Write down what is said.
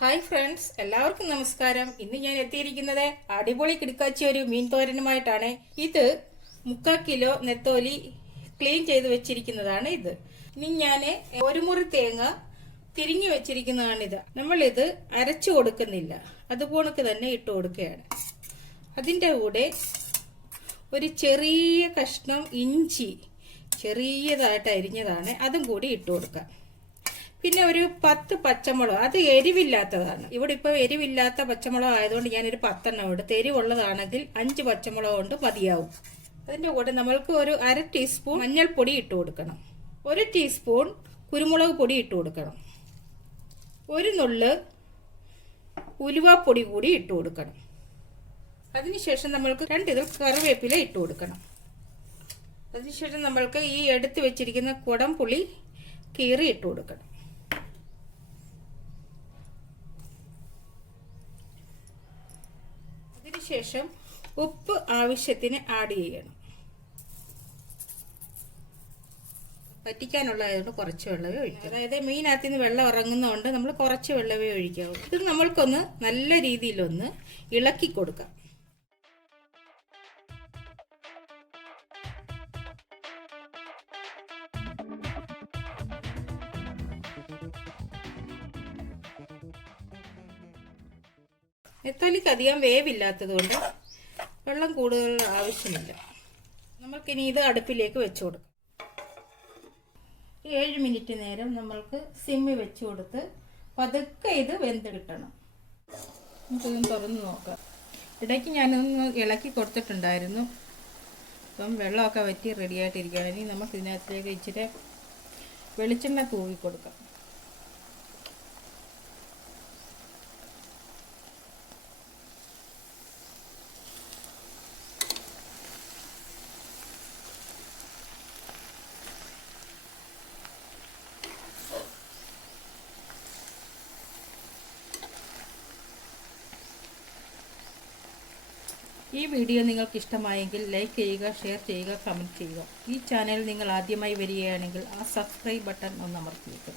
Hi friends, എല്ലാവർക്കും നമസ്കാരം. ഇന്ന് ഞാൻ എത്തിയിരിക്കുന്നത് അടിപൊളി കിടക്കാച്ചി ഒരു മീൻ തോരനുമായിട്ടാണ്. ഇത് 3/4 കിലോ നെത്തോലി ക്ലീൻ ചെയ്ത് വെച്ചിരിക്കുന്നതാണ്. ഇത് ഇനി ഞാൻ ഒരു മുറി തേങ്ങ തിരിഞ്ഞു വെച്ചിരിക്കുന്നതാണിത്. നമ്മളിത് അരച്ചു കൊടുക്കുന്നില്ല, അതുപോലെ തന്നെ ഇട്ട് കൊടുക്കുകയാണ്. അതിൻ്റെ കൂടെ ഒരു ചെറിയ കഷ്ണം ഇഞ്ചി ചെറിയതായിട്ട് അരിഞ്ഞതാണ്, അതും കൂടി ഇട്ട് കൊടുക്കാം. പിന്നെ ഒരു 10 പച്ചമുളക്, അത് എരിവില്ലാത്തതാണ്. ഇവിടെ ഇപ്പോൾ എരിവില്ലാത്ത പച്ചമുളക് ആയതുകൊണ്ട് ഞാനൊരു 10 എണ്ണം എടുത്ത്, എരിവുള്ളതാണെങ്കിൽ 5 പച്ചമുളക് കൊണ്ട് മതിയാവും. അതിൻ്റെ കൂടെ നമ്മൾക്ക് ഒരു 1/2 ടീസ്പൂൺ മഞ്ഞൾപ്പൊടി ഇട്ട് കൊടുക്കണം, 1 ടീസ്പൂൺ കുരുമുളക് പൊടി ഇട്ട് കൊടുക്കണം, ഒരു നുള്ള് ഉലുവാപ്പൊടി കൂടി ഇട്ട് കൊടുക്കണം. അതിനുശേഷം നമ്മൾക്ക് 2 ഇതിൽ കറിവേപ്പില ഇട്ട് കൊടുക്കണം. അതിനുശേഷം നമ്മൾക്ക് ഈ എടുത്ത് വെച്ചിരിക്കുന്ന കുടംപുളി കീറി ഇട്ട് കൊടുക്കണം. അതിനുശേഷം ഉപ്പ് ആവശ്യത്തിന് ആഡ് ചെയ്യണം. പറ്റിക്കാനുള്ളതായതുകൊണ്ട് കുറച്ച് വെള്ളമേ ഒഴിക്കാം. അതായത് മീനകത്ത് നിന്ന് വെള്ളം ഇറങ്ങുന്നതുകൊണ്ട് നമ്മൾ കുറച്ച് വെള്ളമേ ഒഴിക്കാവൂ. ഇത് നമ്മൾക്കൊന്ന് നല്ല രീതിയിലൊന്ന് ഇളക്കി കൊടുക്കാം. നെത്തോലിക്ക് അധികം വേവില്ലാത്തത് കൊണ്ട് വെള്ളം കൂടുതൽ ആവശ്യമില്ല. നമ്മൾക്കിനി ഇത് അടുപ്പിലേക്ക് വെച്ച് കൊടുക്കാം. 7 മിനിറ്റ് നേരം നമ്മൾക്ക് സിമ്മി വെച്ച് കൊടുത്ത് പതുക്കെ ഇത് വെന്ത് കിട്ടണം. നമുക്കിതൊന്ന് തുറന്ന് നോക്കാം. ഇടയ്ക്ക് ഞാനൊന്ന് ഇളക്കി കൊടുത്തിട്ടുണ്ടായിരുന്നു. ഇപ്പം വെള്ളമൊക്കെ വറ്റി റെഡിയായിട്ടിരിക്കുകയാണ്. ഇനി നമുക്ക് ഇതിനകത്തേക്ക് ഇച്ചിരി വെളിച്ചെണ്ണ തൂവി കൊടുക്കാം. ഈ വീഡിയോ നിങ്ങൾക്ക് ഇഷ്ടമായെങ്കിൽ ലൈക്ക് ചെയ്യുക, ഷെയർ ചെയ്യുക, കമൻറ്റ് ചെയ്യുക. ഈ ചാനൽ നിങ്ങൾ ആദ്യമായി വരികയാണെങ്കിൽ ആ സബ്സ്ക്രൈബ് ബട്ടൺ ഒന്ന് അമർത്തിയിരിക്കുക.